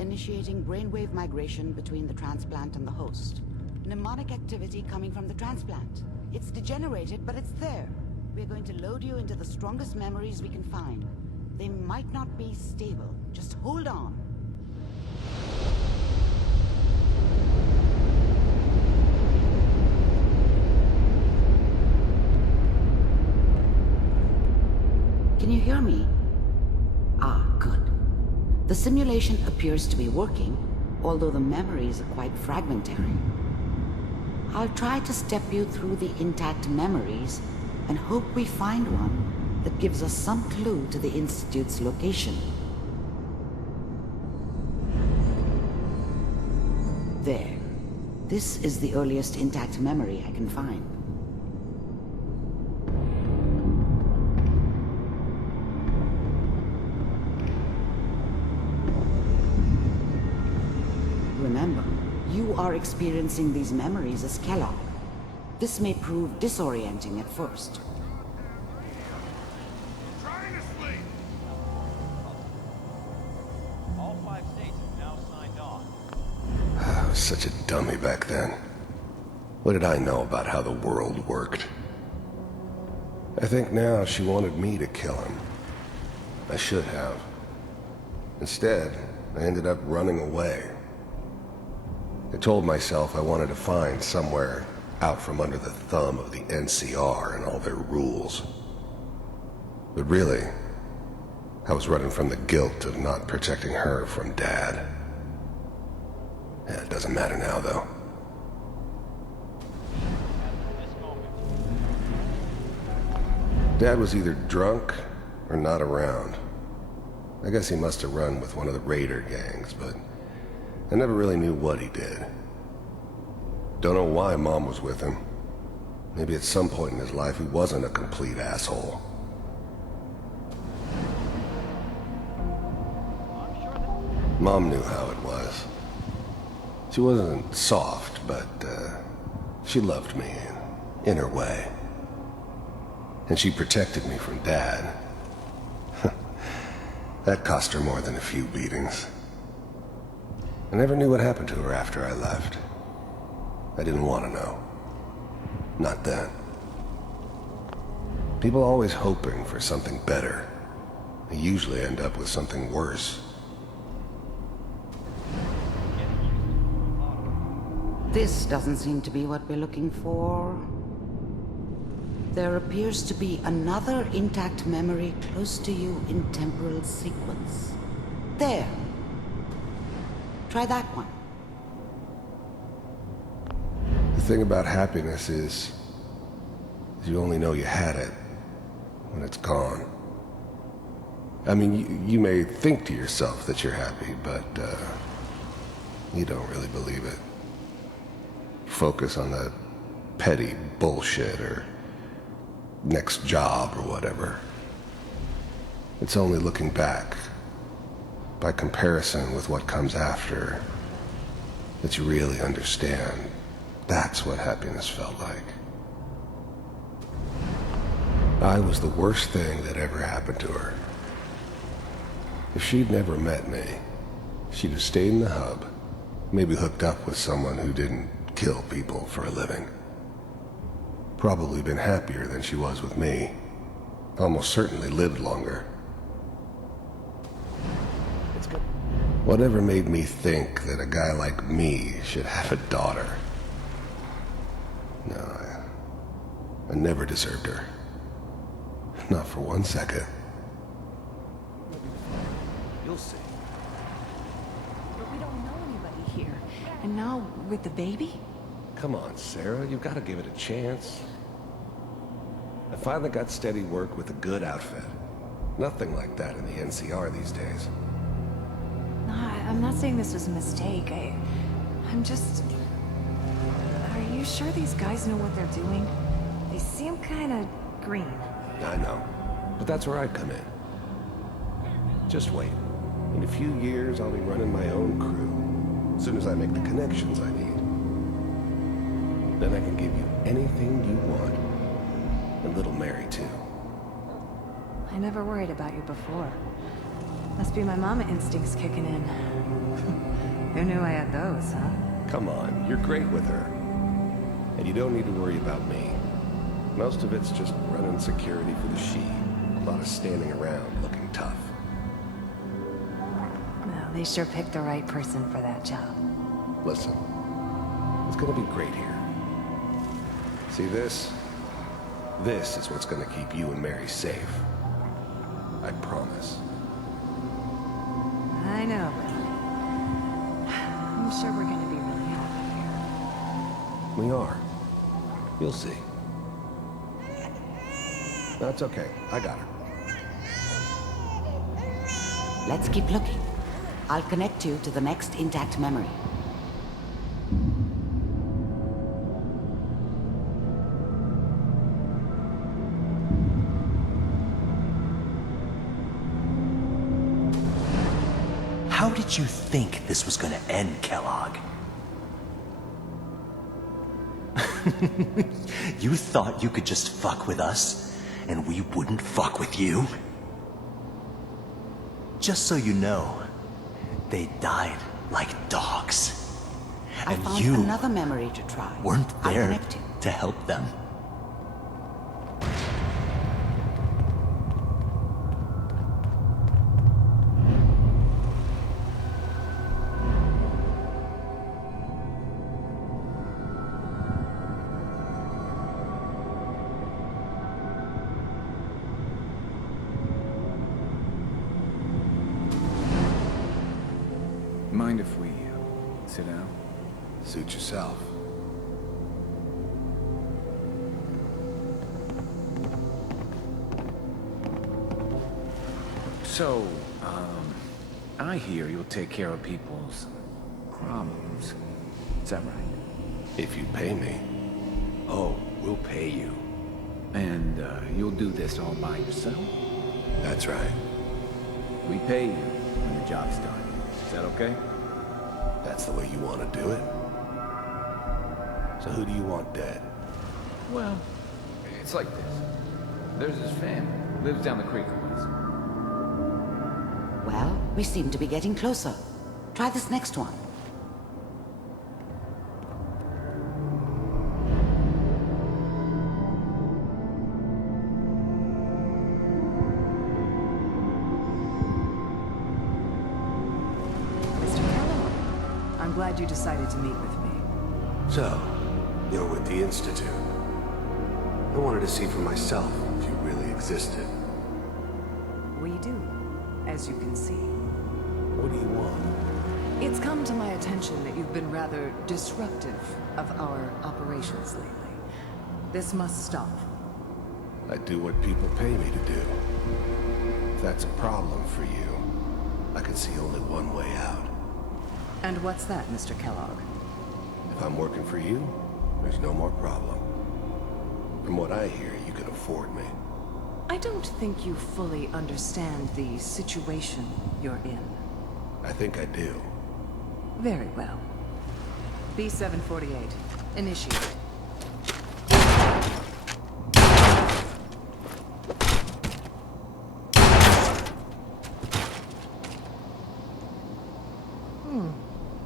initiating brainwave migration between the transplant and the host. Mnemonic activity coming from the transplant. It's degenerated, but it's there. We're going to load you into the strongest memories we can find. They might not be stable. Just hold on. Can you hear me? Ah, good. The simulation appears to be working, although the memories are quite fragmentary. I'll try to step you through the intact memories and hope we find one that gives us some clue to the Institute's location. There. This is the earliest intact memory I can find. Remember, you are experiencing these memories as Kellogg. This may prove disorienting at first. Trying to sleep. All 5 states have now signed on. I was such a dummy back then. What did I know about how the world worked? I think now she wanted me to kill him. I should have. Instead, I ended up running away. I told myself I wanted to find somewhere out from under the thumb of the NCR and all their rules. But really, I was running from the guilt of not protecting her from Dad. Yeah, it doesn't matter now, though. Dad was either drunk or not around. I guess he must have run with one of the raider gangs, but I never really knew what he did. Don't know why Mom was with him. Maybe at some point in his life he wasn't a complete asshole. Mom knew how it was. She wasn't soft, but she loved me in her way. And she protected me from Dad. That cost her more than a few beatings. I never knew what happened to her after I left. I didn't want to know. Not then. People always hoping for something better. They usually end up with something worse. This doesn't seem to be what we're looking for. There appears to be another intact memory close to you in temporal sequence. There. Try that one. The thing about happiness is you only know you had it when it's gone. I mean, you may think to yourself that you're happy, but you don't really believe it. Focus on the petty bullshit or next job or whatever. It's only looking back, by comparison with what comes after, that you really understand. That's what happiness felt like. I was the worst thing that ever happened to her. If she'd never met me, she'd have stayed in the hub, maybe hooked up with someone who didn't kill people for a living. Probably been happier than she was with me. Almost certainly lived longer. It's good. Whatever made me think that a guy like me should have a daughter? No, I never deserved her. Not for 1 second. You'll see. But we don't know anybody here. And now, with the baby? Come on, Sarah, you've got to give it a chance. I finally got steady work with a good outfit. Nothing like that in the NCR these days. No, I'm not saying this was a mistake. I'm just... Are you sure these guys know what they're doing? They seem kind of green. I know, but that's where I come in. Just wait. In a few years, I'll be running my own crew. As soon as I make the connections I need. Then I can give you anything you want. And little Mary, too. I never worried about you before. Must be my mama instincts kicking in. Who knew I had those, huh? Come on, you're great with her. And you don't need to worry about me. Most of it's just running security for the she. A lot of standing around looking tough. Well, they sure picked the right person for that job. Listen, it's gonna be great here. See this? This is what's gonna keep you and Mary safe. I promise. I know, Billy. I'm sure we're gonna be really happy here. We are. You'll see. That's okay. I got her. Let's keep looking. I'll connect you to the next intact memory. How did you think this was gonna end, Kellogg? You thought you could just fuck with us, and we wouldn't fuck with you? Just so you know, they died like dogs. I And found you another memory to try. weren't I'll there connect you. to help them. Mind if we sit down? Suit yourself. So, I hear you'll take care of people's problems. Is that right? If you pay me. Oh, we'll pay you. And, you'll do this all by yourself? That's right. We pay you when the job's done. Is that okay? That's the way you want to do it. So who do you want dead? Well, it's like this. There's this family. Lives down the creek a ways. Well, we seem to be getting closer. Try this next one. Mr. Kellogg, I'm glad you decided to meet with me. So, you're with the Institute. I wanted to see for myself if you really existed. We do, as you can see. What do you want? It's come to my attention that you've been rather disruptive of our operations lately. This must stop. I do what people pay me to do. If that's a problem for you, I can see only one way out. And what's that, Mr. Kellogg? If I'm working for you, there's no more problem. From what I hear, you can afford me. I don't think you fully understand the situation you're in. I think I do. Very well. B-748, initiate.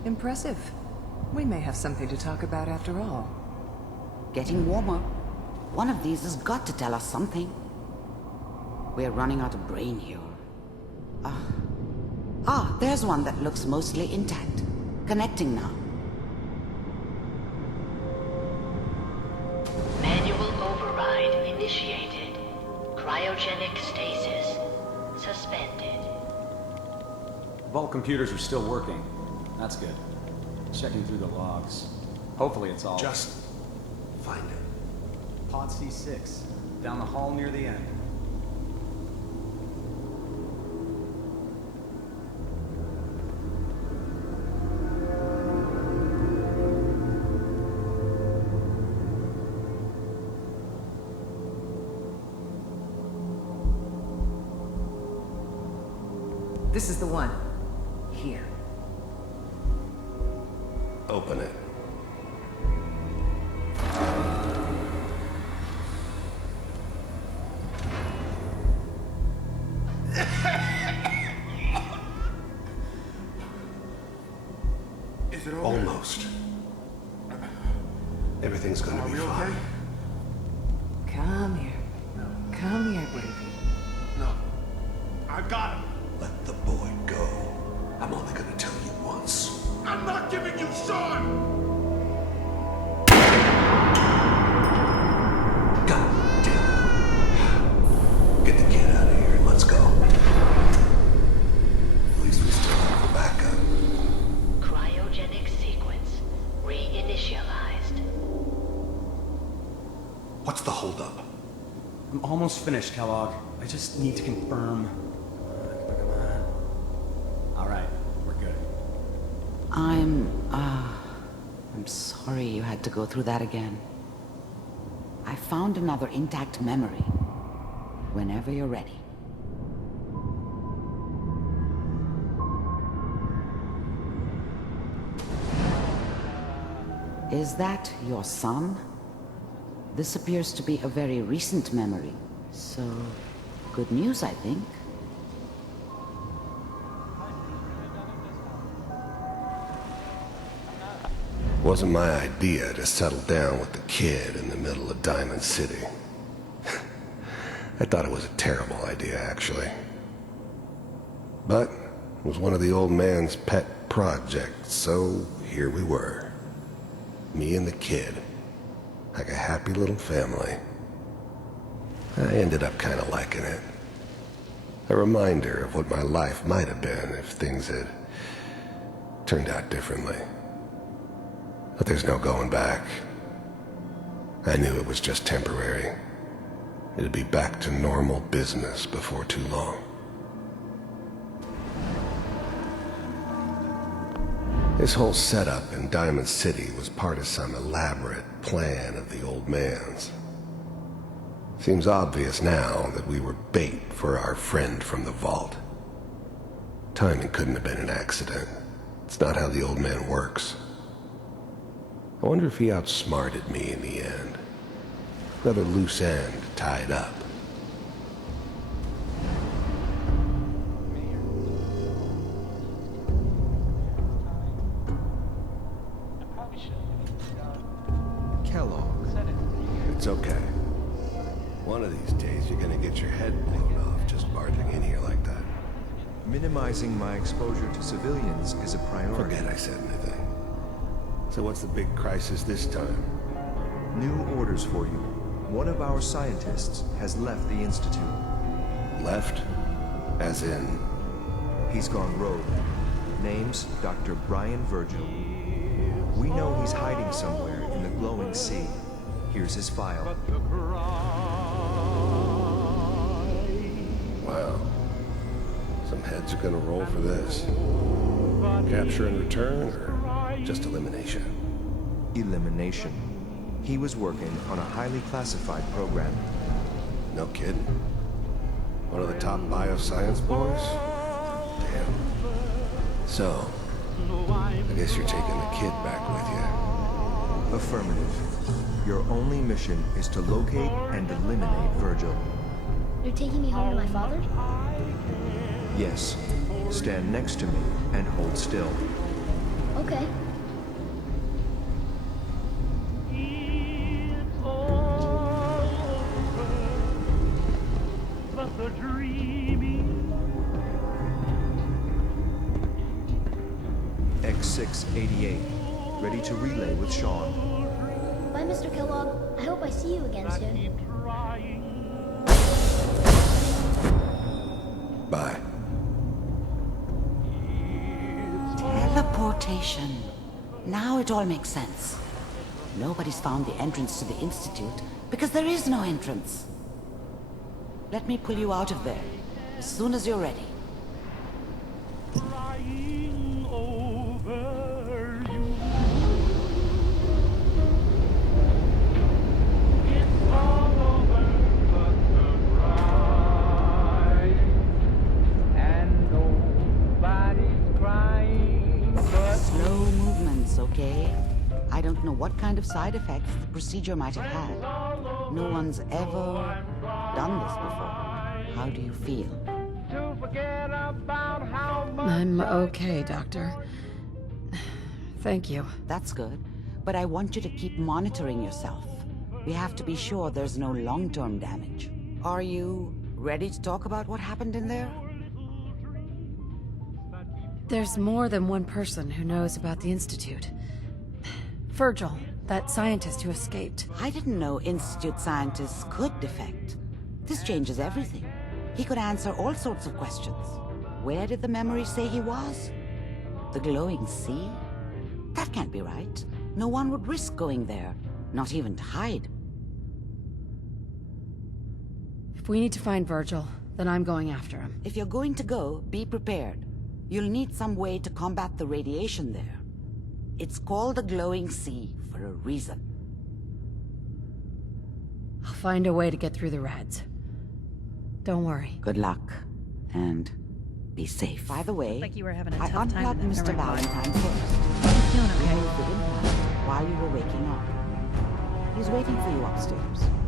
Impressive. We may have something to talk about after all. Getting warmer. One of these has got to tell us something. We're running out of brain here. There's one that looks mostly intact. Connecting now. Manual override initiated. Cryogenic stasis suspended. Vault computers are still working. That's good. Checking through the logs. Hopefully it's all... Just find it. Pod C6. Down the hall near the end. This is the one. Here. Open it. Is it over? Almost. Everything's gonna Are be we fine. okay? Come here. Come here, baby. No. I got him. Let the boy go. I'm only gonna tell you once. I'm not giving you Sean! God damn it. Get the kid out of here and let's go. At least we still have a backup. Cryogenic sequence reinitialized. What's the holdup? I'm almost finished, Kellogg. I just need to confirm. Come on. All right, we're good. I'm sorry you had to go through that again. I found another intact memory. Whenever you're ready. Is that your son? This appears to be a very recent memory, so good news, I think. Wasn't my idea to settle down with the kid in the middle of Diamond City. I thought it was a terrible idea, actually. But it was one of the old man's pet projects, so here we were. Me and the kid. Like a happy little family. I ended up kind of liking it. A reminder of what my life might have been if things had turned out differently. But there's no going back. I knew it was just temporary. It'd be back to normal business before too long. This whole setup in Diamond City was part of some elaborate plan of the old man's. Seems obvious now that we were bait for our friend from the vault. Timing couldn't have been an accident. It's not how the old man works. I wonder if he outsmarted me in the end. Another loose end tied up. Kellogg. It's okay. One of these days you're gonna get your head blown off just barging in here like that. Minimizing my exposure to civilians is a priority. Forget I said anything. So what's the big crisis this time? New orders for you. One of our scientists has left the Institute. Left? As in... He's gone rogue. Name's Dr. Brian Virgil. We know he's hiding somewhere in the glowing sea. Here's his file. Wow. Some heads are gonna roll for this. Capture and return, or just elimination? Elimination. He was working on a highly classified program. No kidding. One of the top bioscience boys? Damn. So, I guess you're taking the kid back with you. Affirmative. Your only mission is to locate and eliminate Virgil. You're taking me home to my father? Yes. Stand next to me and hold still. Okay. X688. Ready to relay with Sean. Bye, Mr. Kellogg. I hope I see you again soon. Bye. Teleportation. Now it all makes sense. Nobody's found the entrance to the Institute because there is no entrance. Let me pull you out of there as soon as you're ready. Slow movements, okay? I don't know what kind of side effects the procedure might have had. No one's ever done this before. How do you feel? I'm okay, Doctor. Thank you. That's good. But I want you to keep monitoring yourself. We have to be sure there's no long-term damage. Are you ready to talk about what happened in there? There's more than one person who knows about the Institute. Virgil, that scientist who escaped. I didn't know Institute scientists could defect. This changes everything. He could answer all sorts of questions. Where did the memory say he was? The glowing sea? That can't be right. No one would risk going there, not even to hide. If we need to find Virgil, then I'm going after him. If you're going to go, be prepared. You'll need some way to combat the radiation there. It's called the glowing sea for a reason. I'll find a way to get through the rats. Don't worry. Good luck, and be safe. By the way, like you were having a I tough time unplugged with that Mr. memory card. Valentine first. Feeling okay? Removed the implant while you were waking up. He's waiting for you upstairs.